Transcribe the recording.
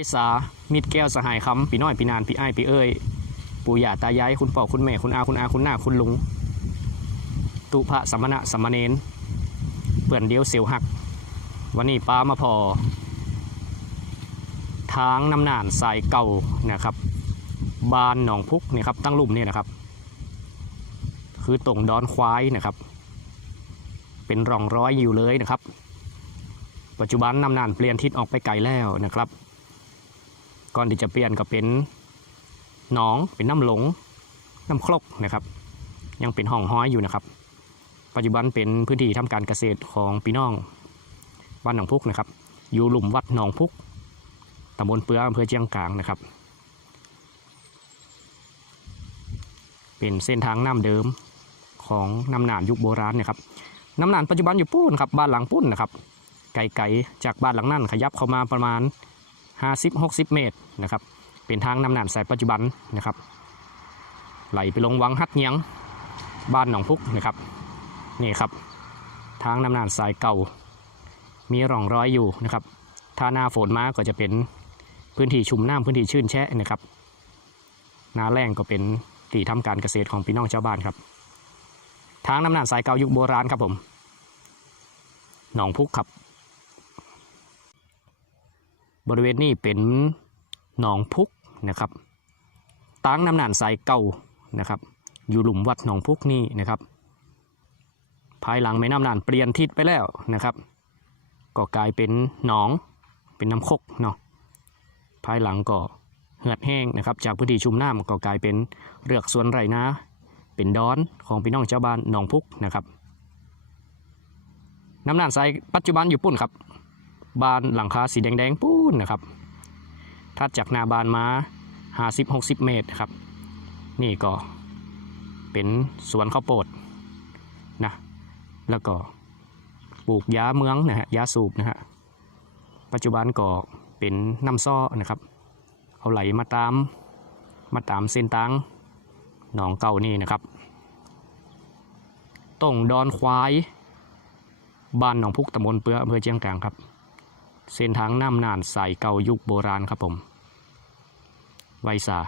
ไอสามิดแก้วสหายคำปีน้อยปีนานปีอ้ายปีเอ้ยปู่ย่าตายายคุณพ่อคุณแม่คุณอาคุณอาคุณหน้าคุณลุง ตุพระสมณะสมณเณรเปื่อนเดียวเสียวหัก วันนี้ป้ามาพอ ทางน้ำนานสายเก่านะครับ บานหนองพุกเนี่ยครับตั้งลุ่มเนี่ยนะครับ คือตรงดอนควายนะครับ เป็นร่องร้อยอยู่เลยนะครับ ปัจจุบันน้ำนานเปลี่ยนทิศออกไปไกลแล้วนะครับ ก่อนที่จะเปลี่ยนก็เป็นหนองเป็นน้ำหลงน้ำครกนะครับ ยังเป็นห้องห้อยอยู่นะครับ ปัจจุบันเป็นพื้นที่ทำการเกษตรของพี่น้องบ้านหนองพุกนะครับ อยู่หลุมวัดหนองพุกตำบลเปืออำเภอเชียงกลางนะครับ เป็นเส้นทางน้ำเดิมของน้ำหนานยุคโบราณนะครับน้ำหนานปัจจุบันอยู่ปุ้นครับบ้านหลังปุ้นนะครับ ไกลๆจากบ้านหลังนั้นขยับเข้ามาประมาณ 50-60 เมตรนะครับเป็นทางน้ำหนานสายปัจจุบันนะครับไหลไปลงวังฮัดเนียงบ้านหนองพุกนะครับนี่ครับ ทางน้ำหนานสายเก่า มีร่องรอยอยู่นะครับ ถ้าหน้าฝนมาก็จะเป็นพื้นที่ชุ่มน้ำพื้นที่ชื้นแช่นะครับหน้าแรงก็เป็นที่ทำการเกษตรของพี่น้องชาวบ้านครับ ทางน้ำหนานสายเก่ายุคโบราณครับผมหนองพุกครับ บริเวณนี้เป็นหนองพุกนะครับตั้งน้ำหนานสายเก่านะครับ อยู่หลุมวัดหนองพุกนี่นะครับ ภายหลังแม่น้ำนานเปลี่ยนทิศไปแล้วนะครับ ก็กลายเป็นหนองเป็นน้ำคกเนาะภายหลังก็เหือดแห้งนะครับ จากพื้นที่ชุ่มน้ำก็กลายเป็นเรือกสวนไรนาเป็นดอนของพี่น้องชาวบ้านหนองพุกนะครับน้ำนานสายปัจจุบันอยู่ปุ่นครับ บ้านหลังคาสีแดงๆปูนนะครับถัดจากหน้าบ้านมา50-60 เมตรครับ นี่ก็เป็นสวนข้าวโพดนะแล้วก็ปลูกยาเมืองนะฮะยาสูบนะฮะปัจจุบันก็เป็นน้ำซ้อนะครับ เอาไหลมาตามมาตามเส้นตังหนองเก่านี่นะครับตรงดอนควาย บ้านหนองพุกตำบลเปื้ออำเภอเชียงกลางครับ เส้นทางน้ำนานสายเก่ายุคโบราณครับผม ไวสา